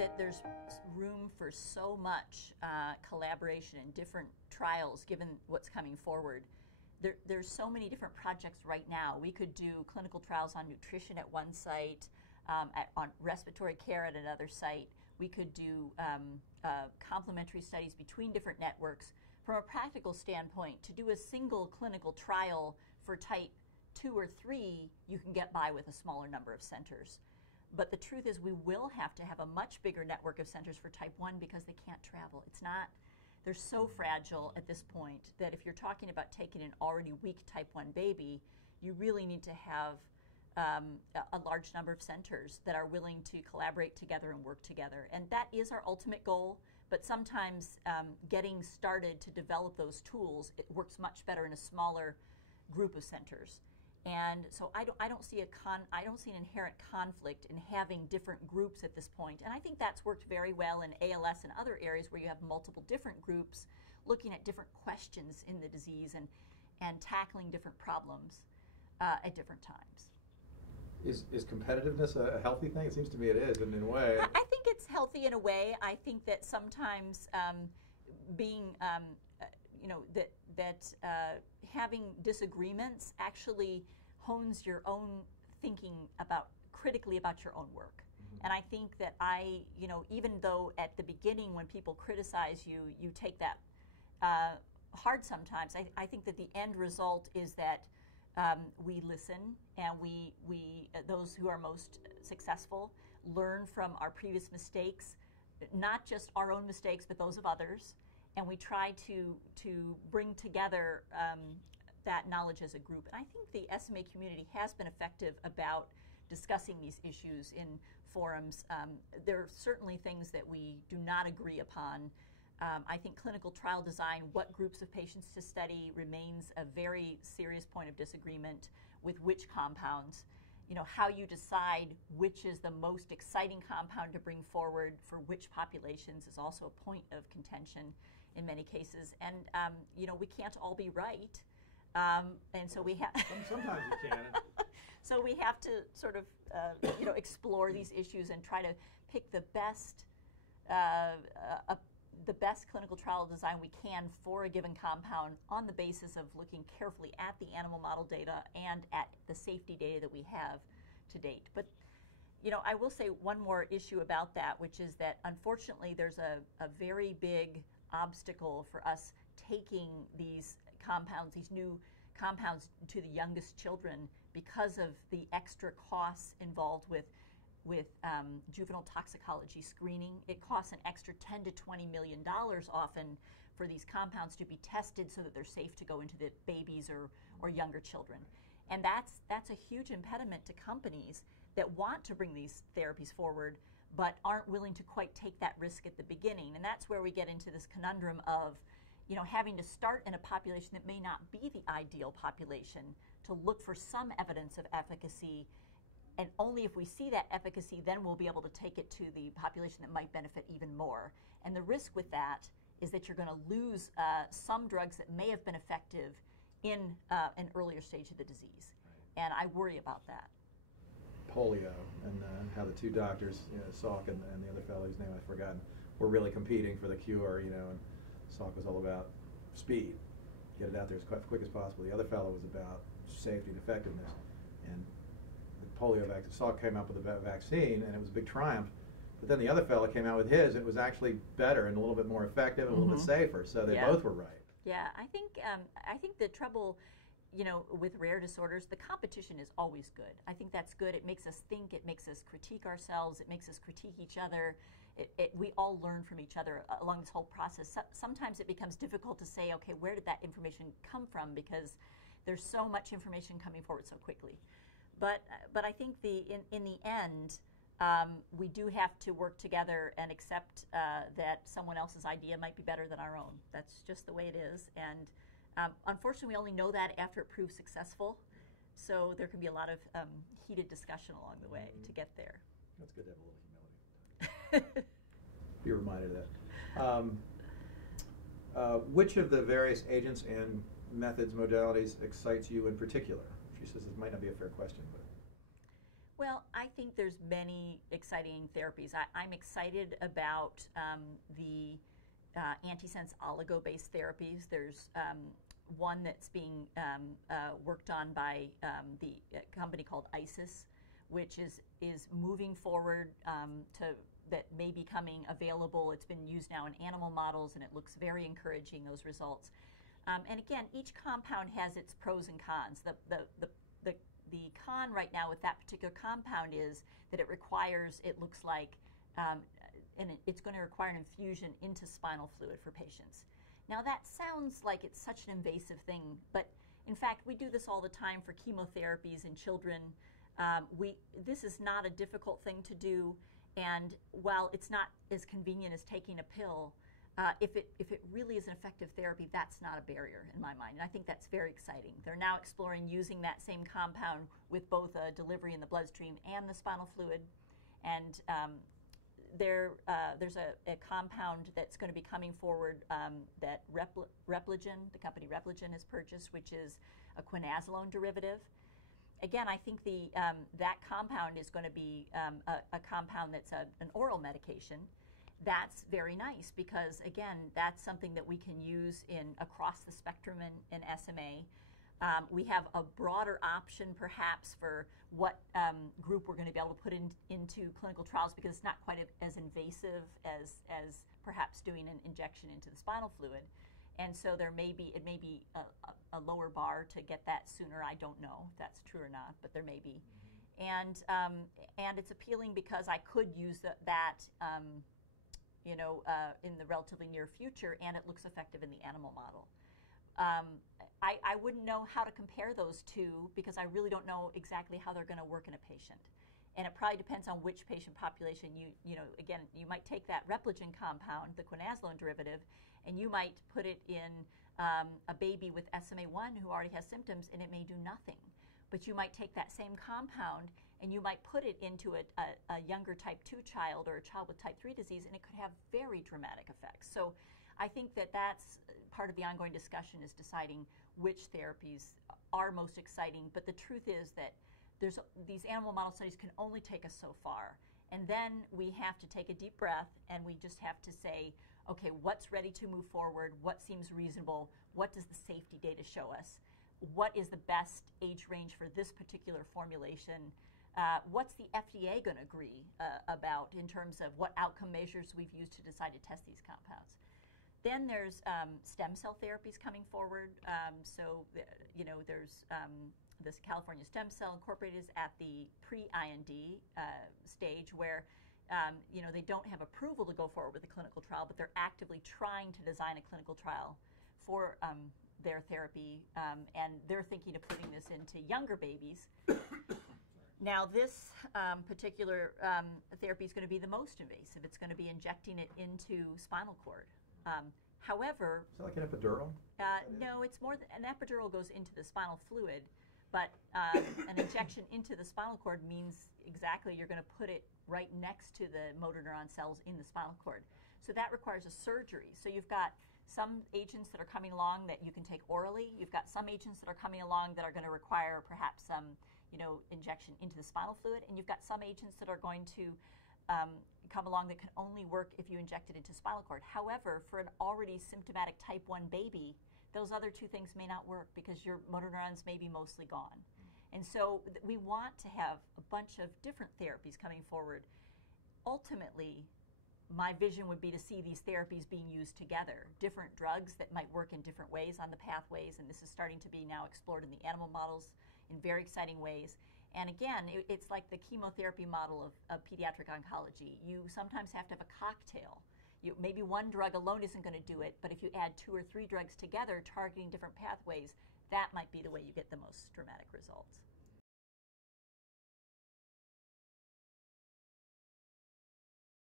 that there's room for so much collaboration and different trials given what's coming forward. There's so many different projects right now. We could do clinical trials on nutrition at one site, on respiratory care at another site. We could do complementary studies between different networks. From a practical standpoint, to do a single clinical trial for type 2 or 3, you can get by with a smaller number of centers. But the truth is we will have to have a much bigger network of centers for type 1 because they can't travel. It's not, they're so fragile at this point that if you're talking about taking an already weak type 1 baby, you really need to have a large number of centers that are willing to collaborate together and work together. And that is our ultimate goal, but sometimes getting started to develop those tools, it works much better in a smaller group of centers. And so I don't see an inherent conflict in having different groups at this point. And I think that's worked very well in ALS and other areas where you have multiple different groups looking at different questions in the disease and tackling different problems at different times. Is competitiveness a healthy thing? It seems to me it is, in a way. I think it's healthy in a way. I think that sometimes being having disagreements actually hones your own thinking critically about your own work. Mm-hmm. And I think that even though at the beginning when people criticize you, you take that hard sometimes, I think that the end result is that we listen and we those who are most successful learn from our previous mistakes, not just our own mistakes, but those of others. And we try to bring together that knowledge as a group. And I think the SMA community has been effective about discussing these issues in forums. There are certainly things that we do not agree upon. I think clinical trial design, what groups of patients to study, remains a very serious point of disagreement with which compounds. How you decide which is the most exciting compound to bring forward for which populations is also a point of contention in many cases. And, we can't all be right. And so we have... Sometimes you can. So we have to sort of, explore these issues and try to pick the best clinical trial design we can for a given compound on the basis of looking carefully at the animal model data and at the safety data that we have to date. But I will say one more issue about that, which is that unfortunately there's a very big obstacle for us taking these new compounds to the youngest children because of the extra costs involved with juvenile toxicology screening. It costs an extra $10 to $20 million often for these compounds to be tested so that they're safe to go into the babies or younger children. And that's a huge impediment to companies that want to bring these therapies forward but aren't willing to quite take that risk at the beginning. And that's where we get into this conundrum of having to start in a population that may not be the ideal population to look for some evidence of efficacy. And only if we see that efficacy, then we'll be able to take it to the population that might benefit even more. And the risk with that is that you're going to lose some drugs that may have been effective in an earlier stage of the disease. Right. And I worry about that. Polio and how the two doctors, Salk and the other fellow whose name I've forgotten, were really competing for the cure, and Salk was all about speed, get it out there as quick as possible. The other fellow was about safety and effectiveness. And the polio vaccine, Salk came up with a vaccine, and it was a big triumph. But then the other fellow came out with his, and it was actually better and a little bit more effective and a little bit safer. So they both were right. Yeah, I think the trouble, with rare disorders, the competition is always good. I think that's good. It makes us think. It makes us critique ourselves. It makes us critique each other. We all learn from each other along this whole process. Sometimes it becomes difficult to say, okay, where did that information come from? Because there's so much information coming forward so quickly. But I think in the end, we do have to work together and accept that someone else's idea might be better than our own. That's just the way it is. And unfortunately, we only know that after it proves successful. So there can be a lot of heated discussion along the way to get there. That's good to have a little humility. Be reminded of that. Which of the various agents and methods, modalities excites you in particular? She says this might not be a fair question, but. Well, I think there's many exciting therapies. I'm excited about the antisense oligo-based therapies. There's one that's being worked on by the company called ISIS, which is moving forward that may be coming available. It's been used now in animal models, and it looks very encouraging, those results. And again, each compound has its pros and cons. The con right now with that particular compound is that it requires, it looks like, and it's going to require an infusion into spinal fluid for patients. Now that sounds like it's such an invasive thing, but in fact we do this all the time for chemotherapies in children. This is not a difficult thing to do, and while it's not as convenient as taking a pill, if it really is an effective therapy, that's not a barrier in my mind, and I think that's very exciting. They're now exploring using that same compound with both a delivery in the bloodstream and the spinal fluid, and there's a compound that's going to be coming forward that Repligen, the company Repligen, has purchased, which is a quinazolone derivative. Again, I think that compound is going to be a compound that's an oral medication. That's very nice because, again, that's something that we can use across the spectrum in SMA. We have a broader option, perhaps, for what group we're going to be able to put into clinical trials because it's not quite as invasive as perhaps doing an injection into the spinal fluid. And so it may be a lower bar to get that sooner. I don't know if that's true or not, but there may be. And it's appealing because I could use that in the relatively near future, and it looks effective in the animal model. I wouldn't know how to compare those two because I really don't know exactly how they're going to work in a patient. And it probably depends on which patient population again, you might take that Repligen compound, the quinazolone derivative, and you might put it in a baby with SMA1 who already has symptoms, and it may do nothing. But you might take that same compound and you might put it into a younger type 2 child or a child with type 3 disease, and it could have very dramatic effects. So I think that's part of the ongoing discussion, is deciding which therapies are most exciting. But the truth is that these animal model studies can only take us so far. And then we have to take a deep breath, and we just have to say, okay, what's ready to move forward? What seems reasonable? What does the safety data show us? What is the best age range for this particular formulation? What's the FDA going to agree about in terms of what outcome measures we've used to decide to test these compounds? Then there's stem cell therapies coming forward. There's this California Stem Cell Incorporated is at the pre-IND stage where they don't have approval to go forward with a clinical trial, but they're actively trying to design a clinical trial for their therapy, and they're thinking of putting this into younger babies. Now, this particular therapy is going to be the most invasive. It's going to be injecting it into spinal cord. However, is that like an epidural? No, it's more an epidural goes into the spinal fluid, but an injection into the spinal cord means exactly you're going to put it right next to the motor neuron cells in the spinal cord. So that requires a surgery. So you've got some agents that are coming along that you can take orally. You've got some agents that are coming along that are going to require perhaps some injection into the spinal fluid, and you've got some agents that are going to come along that can only work if you inject it into spinal cord. However, for an already symptomatic type 1 baby, those other two things may not work because your motor neurons may be mostly gone. And so we want to have a bunch of different therapies coming forward. Ultimately, my vision would be to see these therapies being used together, different drugs that might work in different ways on the pathways, and this is starting to be now explored in the animal models in very exciting ways. And again, it's like the chemotherapy model of pediatric oncology. You sometimes have to have a cocktail. Maybe one drug alone isn't going to do it, but if you add 2 or 3 drugs together targeting different pathways, that might be the way you get the most dramatic results.